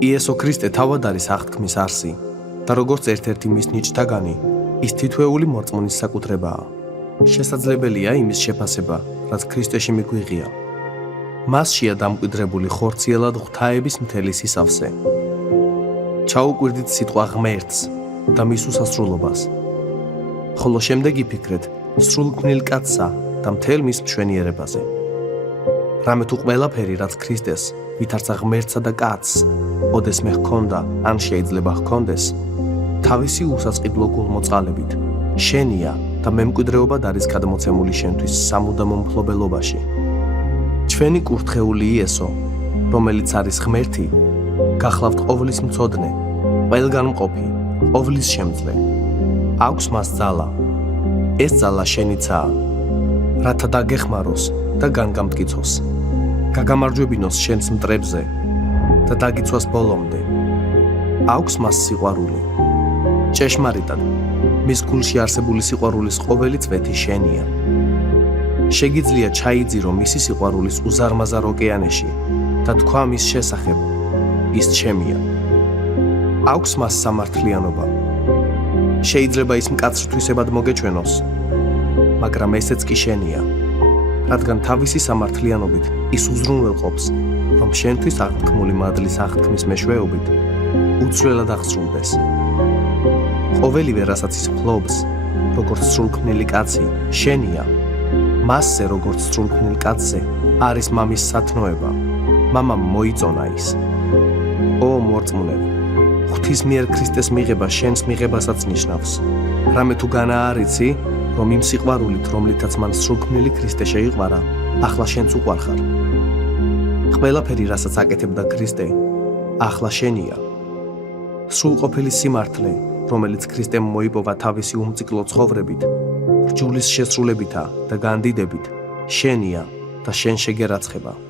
იესო ქრისტე თავად არის აღთქმის არსი და როგორც ერთ-ერთი მის ნიჭთაგანი, ის თითოეული მორწმუნის საკუთრებაა. შესაძლებელია იმის შეფასება, რაც ქრისტეში მიგვიღია. მასშია დამკვიდრებული ხორციელად ღვთაების მთელი სისავსე. ჩაუკვირდით სიტყვა ღმერთს და მის უსასრულობას. ხოლო შემდეგ იფიქრეთ სრულქმნილ კაცსა და მთელ მის მშვენიერებაზე. რამე თუ ყველაფერი, რაც ქრისტეს, ვითარცა ღმერთსა და კაცს, ოდესმე ჰქონდა, ან შეიძლება ჰქონდეს, თავისი უსაწყიდლო გულმოწყალებით, შენია და მემკვიდრეობად არის გადმოცემული შენთვის სამუდამო მფლობელობაში. ჩვენი კურთხეული იესო, რომელიც არის ღმერთი, გახლავთ ყოვლის მცოდნე, ყველგან მყოფი, ყოვლის შემძლე. აქვს მას ძალა. ეს ძალა შენიცაა, რათა დაგეხმაროს და განგამტკიცოს. გაგამარჯვებინოს შენს მტრებზე და დაგიცვას ბოლომდე. აქვს მას სიყვარული. ჭეშმარიტად, მის გულში არსებული სიყვარულის ყოველი წვეთი შენია. შეგიძლია ჩაიძირო მისი სიყვარულის უზარმაზარ ოკეანეში და თქვა მის შესახებ, ის ჩემია. აქვს მას სამართლიანობა. შეიძლება ის მკაცრთვისებად მოგეჩვენოს, მაგრამ ესეც კი შენია, რადგან თავისი სამართლიანობით ის უზრუნველყოფს, რომ შენთვის აღთქმული მადლის აღთქმის მეშვეობით უცვლელად აღსრულდეს. ყოველივე, რასაც ის ფლობს, როგორც სრულქმნილი კაცი, შენია. მასზე, როგორც სრულქმნილ კაცზე, არის მამის სათნოება. მამამ მოიწონა ის. ო მორწმუნე, ღვთის მიერ ქრისტეს მიღება შენს მიღებასაც ნიშნავს. რამე თუ განაარიცი, რომ იმ სიყვარულით, რომლითაც მან სრულქმნილი ქრისტე შეიყვარა, ახლა შენც უყვარხარ. ყველაფერი, რასაც აკეთებდა ქრისტე, ახლა შენია. სრულყოფილი სიმართლე, რომელიც ქრისტემ მოიპოვა თავისი უმციკლო ცხოვრებით, რჯულის შესრულებითა და განდიდებით, შენია და შენ შეგერაცხება.